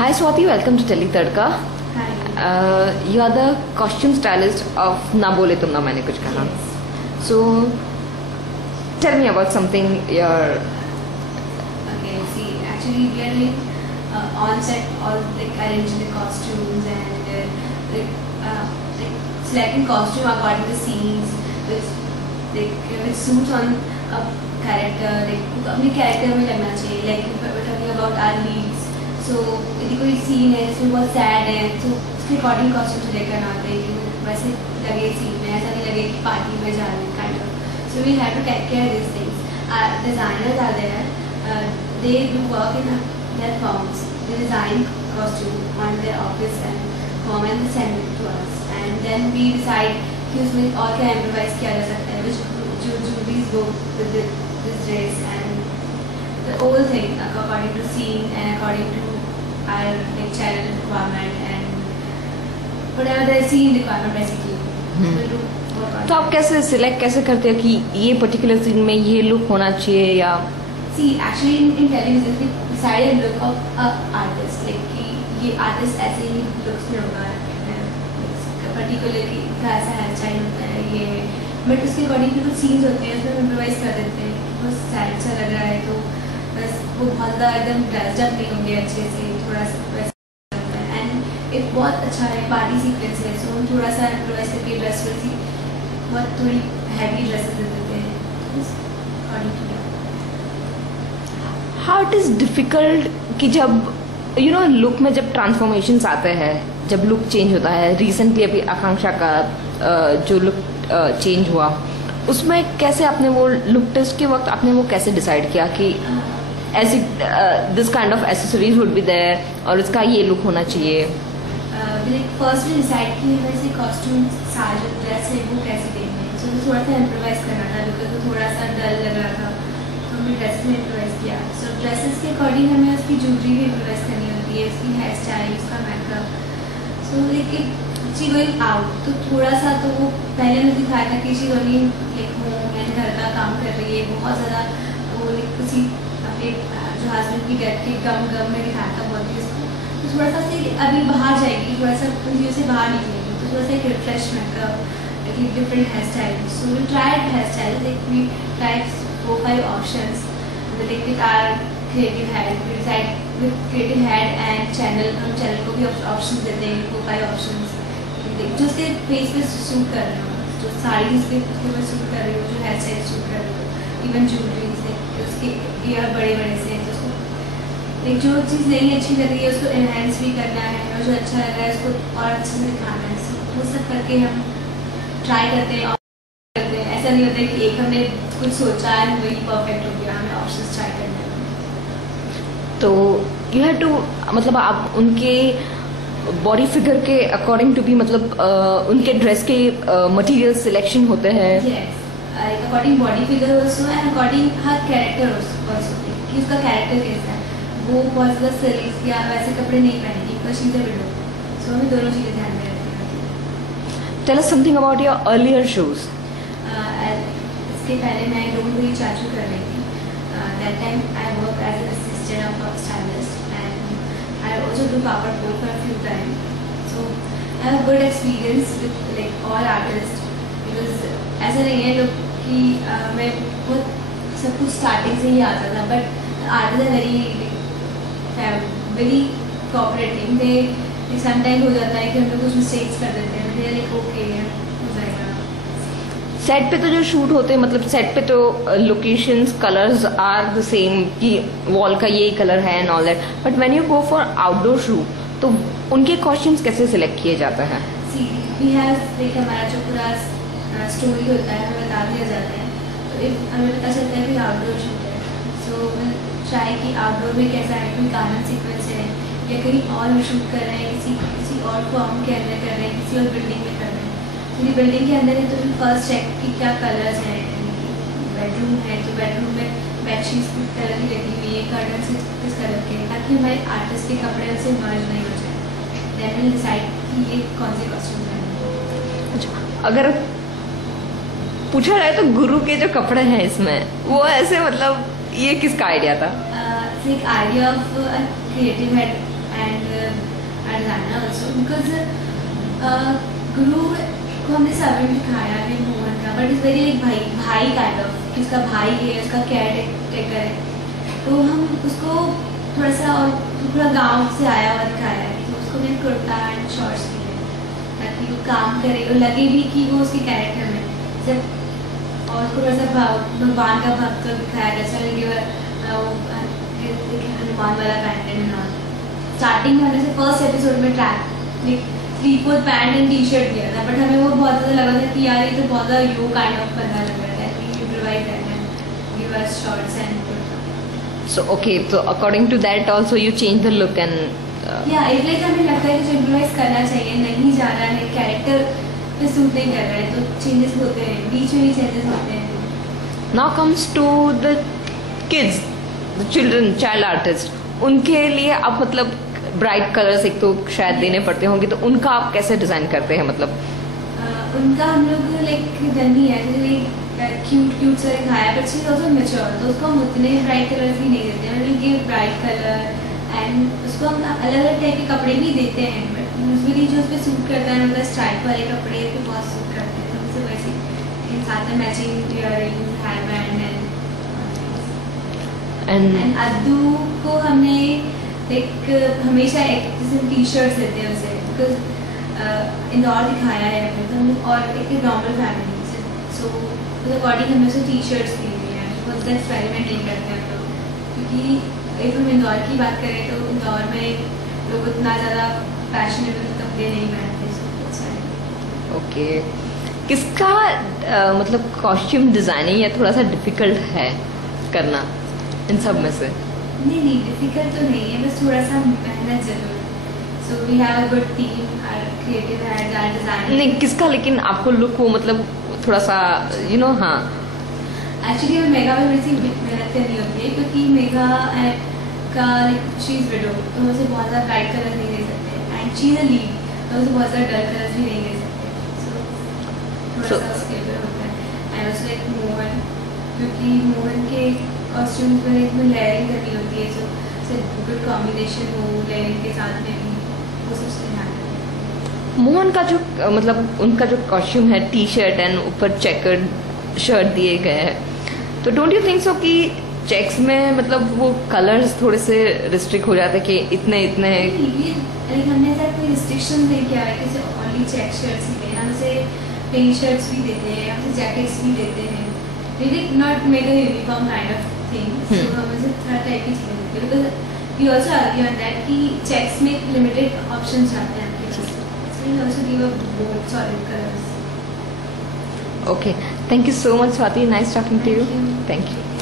Hi Swati, welcome to Delhi Tadka. Hi. You are the costume stylist of Na Bole Tum Na Maine Kuch Kaha. Yes. So tell me about something your. Okay. See, actually, we are doing on set, all like arranging the costumes and selecting costume according to the scenes, which suits on a character. Like अपने character में लगना चाहिए. Like we're talking about our leads. So यदि कोई scene है जिसमें बहुत sad है, तो उसके according costume select करना होता है कि वैसे लगे scene में, ऐसा नहीं लगे कि party में जा रहे हैं kind of. So we have to take care of these things. Our designers are there. They do work in their firms. They design costume on their office and firm and they send it to us. And then we decide कि उसमें और क्या improvise किया जा सकता है, which jewelries go with this dress and the whole thing according to scene and according to our like channel requirement and whatever the scene requirement basically. So we do work on तो आप कैसे select कैसे करते हैं कि ये particular scene में ये लुक होना चाहिए या. See, actually in television we decided look of a artist like कि ये artist ऐसे ही looks में होगा, particularly का ऐसा hair style होता है ये, but उसके according to कुछ scenes होते हैं उसमें improvise कर देते हैं. बहुत sad सा लग रहा है तो बस वो बहुत ज़्यादा एकदम dressed up नहीं होंगे अच्छे से, थोड़ा सा वैसा लगता है. And एक बहुत अच्छा है party sequence है, so हम थोड़ा सा improvise करके dress वैसी बहुत थोड़ी heavy dresses दे देते हैं. According to that. How it is difficult कि जब यू नो लुक में जब ट्रांसफॉर्मेशंस आते हैं, जब लुक चेंज होता है. रिसेंटली अभी आकांक्षा का जो लुक चेंज हुआ उसमें कैसे आपने वो लुक टेस्ट के वक्त आपने वो कैसे डिसाइड किया कि ऐसी this kind of accessories would be there और इसका ये लुक होना चाहिए. फर्स्ट में डिसाइड की हमें से कॉस्ट्यूम साज ड्रेस है वो कैसे देंगे, सो थोड़ा सा इम्प्रोवाइज करना था बिकॉज वो थोड़ा सा डल लग रहा था, तो हमने ड्रेस में इम्प्रोवाइज किया. सो ड्रेसेस के अकॉर्डिंग हमें उसकी ज्वेलरी भी इम्प्रोवाइज करनी होती है, उसकी हेयर स्टाइल, उसका makeup. So like she going out तो थोड़ा सा तो वो पहले मैंने दिखाया था कि she only like home and घर का काम कर रही है, बहुत ज़्यादा वो लाइक किसी अपने जो हस्बैंड की डेथ के गम में दिखाया था बहुत ही उसको. तो थोड़ा सा से अभी बाहर जाएगी, थोड़ा सा उन से बाहर निकलेगी तो थोड़ा सा एक refresh makeup, like different hairstyles. So we tried hairstyles, like we tried 4-5 options. Like with our creative head, we decide with creative head and channel, हम channel को भी options देते हैं, 4-5 options. जो उसके फेस पे सूट कर रहे हो, जो साड़ी उसके ऊपर सूट कर रही हो, जो हेयर स्टाइल सूट कर रही हो, इवन ज्वेलरी से उसके ईयर बड़े से तो उसको like जो चीज़ नहीं अच्छी लग रही है उसको एनहेंस भी करना है और जो अच्छा लग रहा है उसको और अच्छे से दिखाना है. वो सब करके हम ट्राई करते हैं और करते हैं. ऐसा नहीं होता कि एक हमने कुछ सोचा है वही परफेक्ट हो गया, हमें ऑप्शंस ट्राई करने हैं. तो यू हैव टू मतलब आप उनके बॉडी फिगर के अकॉर्डिंग टू भी मतलब उनके ड्रेस के मटेरियल सिलेक्शन होते हैं. Yes, according body figure also and according her character also कि उसका कैरेक्टर कैसा है. वो बहुत ज़्यादा सिल्क या वैसे कपड़े नहीं पहनेगी because she is a widow, so हमें दोनों चीज़ें ध्यान में रखनी होती है. Tell us something about your earlier shows. इसके पहले मैं डोंट वरी चाचू कर रही थी. That time I work as an assistant of stylist and I also do Papad Pol for a few time. So I have good experience with like all artist because ऐसा नहीं है लोग कि मैं बहुत सब कुछ स्टार्टिंग से ही आता था, बट आर्टिस्ट है वेरी कोऑपरेटिंग. दे समटाइम हो जाता है कि हम लोग कुछ मिस्टेक्स कर देते हैं, फिर लाइक ओके हो जाएगा. सेट पे तो जो शूट होते हैं मतलब सेट पे तो locations colours are the same कि वॉल का यही कलर है and all that, but when you go for outdoor shoot तो उनके कॉस्ट्यूम्स कैसे सिलेक्ट किए जाते हैं. सी वी हैव लाइक हमारा जो पूरा स्टोरी होता है हमें बता दिया जाता है, तो इफ हमें पता चलता है कि आउटडोर शूट है सो चाहे कि आउटडोर में कैसा है, कोई गार्डन सीक्वेंस है या कहीं और में शूट कर रहे हैं, किसी और फॉर्म के अंदर कर रहे हैं, किसी और बिल्डिंग में कर रहे हैं. यदि बिल्डिंग के अंदर है तो फिर फर्स्ट चेक कि क्या कलर्स हैं. बेडरूम है तो बेडरूम में बेडशीट्स किस कलर की लगी हुई है, कर्टन से किस कलर के, ताकि हमारे आर्टिस्ट के कपड़े से मर्ज नहीं हो जाए. देन विल डिसाइड कि ये कौन से कॉस्ट्यूम पहने. अच्छा, अगर पूछा जाए तो गुरु के जो कपड़े हैं इसमें वो ऐसे मतलब ये किसका आइडिया था? एक idea of creative head and our designer also, because गुरु को हमने सर्वेंट दिखाया है मोहन का, बट इज वेरी लाइक भाई काइंड ऑफ, किसका भाई है, उसका केयर टेकर है, तो हम उसको थोड़ा सा और पूरा गांव से आया हुआ दिखाया है, तो उसको मैंने कुर्ता एंड शॉर्ट्स दिए ताकि वो काम करे और लगे भी कि वो उसके कैरेक्टर में जब, और उसको थोड़ा सा भगवान का भक्त दिखाया, जैसा लगे हनुमान वाला पैंटर्न है। स्टार्टिंग में हमने से फर्स्ट एपिसोड में track 3/4 pant and T shirt किया था, बट हमें वो बहुत ज़्यादा लगा था कि यार ये तो बहुत ज़्यादा यो काइंड ऑफ बंदा लग रहा है, कि इम्प्रोवाइज करना है, give us shorts and So okay, so according to that also you change the look and या इसलिए हमें लगता है कि इम्प्रोवाइज करना चाहिए, नहीं जा रहा है कैरेक्टर पे सूट नहीं कर रहा है तो चेंजेस होते हैं, बीच में भी चेंजेस होते हैं। now comes to the kids, the children, child artist, उनके लिए आप मतलब ब्राइट कलर्स एक तो शायद देने पड़ते होंगे, तो उनका आप कैसे डिजाइन करते हैं? मतलब उनका हम लोग लाइक डनी है, क्यूट सा दिखाया, but she is also mature, तो उसको हम उतने ब्राइट कलर्स भी नहीं देते हैं, गिव ब्राइट कलर एंड उसको हम अलग अलग टाइप के कपड़े भी देते हैं, बट यूजुअली जो उस पर सूट करता है मतलब स्ट्राइप वाले कपड़े पे बहुत सूट करते हैं, तो उसे वैसे साथ में matching earring, hair band and Addu को हमने लाइक हमेशा एक जैसे टी शर्ट्स देते हैं उसे, बिकॉज इंदौर दिखाया है हमने, तो हम और एक नॉर्मल फैमिली से, सो उस अकॉर्डिंग हमने उसे टी शर्ट्स दी हुई हैं, बहुत ज़्यादा एक्सपेरिमेंट नहीं करते हैं लोग, क्योंकि एक हम इंदौर की बात करें तो इंदौर में लोग उतना ज़्यादा फैशनेबल कपड़े नहीं पहनते। ओके, किसका मतलब कॉस्ट्यूम डिजाइनिंग या थोड़ा सा डिफिकल्ट है करना इन सब में से? नहीं डिफिकल्ट तो नहीं है, बस थोड़ा सा मेहनत जरूर। So we have a good team, our creative head, our designer. नहीं किसका, लेकिन आपको लुक वो मतलब थोड़ा सा हाँ एक्चुअली हमें मेगा में वैसी मेहनत करनी होती है, क्योंकि मेगा का शी इज विडो, तो उसे बहुत ज़्यादा ब्राइट कलर नहीं दे सकते, and she is a lead, तो उसे बहुत ज़्यादा डल कलर भी नहीं दे सकते, सो थोड़ा सा उसके ऊपर होता है। एंड उसमें एक मोहन, क्योंकि मोहन के कॉस्ट्यूम्स में एक लेयरिंग करनी होती है, सो गुड कॉम्बिनेशन हो लेयरिंग के साथ में भी, वो सबसे ध्यान रखना है। मोहन का जो मतलब उनका जो कॉस्ट्यूम है, टी शर्ट एंड ऊपर चेकर्ड शर्ट दिए गए हैं, तो डोंट यू थिंक सो कि चेक्स में मतलब वो कलर्स थोड़े से रिस्ट्रिक्ट हो जाते कि इतने हमने ऐसा कोई रिस्ट्रिक्शन नहीं किया है कि ओनली चेक शर्ट्स ही दें, हम उसे प्लेन शर्ट्स भी देते हैं, हम उसे जैकेट्स भी देते हैं, we did not make a uniform kind of thing, so हम उसे हर टाइप की चीज़ें देते हैं, because we also argue on that कि चेक्स में लिमिटेड ऑप्शन जाते हैं आपके पास, so we also give a bold solid colours. Okay, thank you so much Swati, nice talking to you. Thank you. Thank you.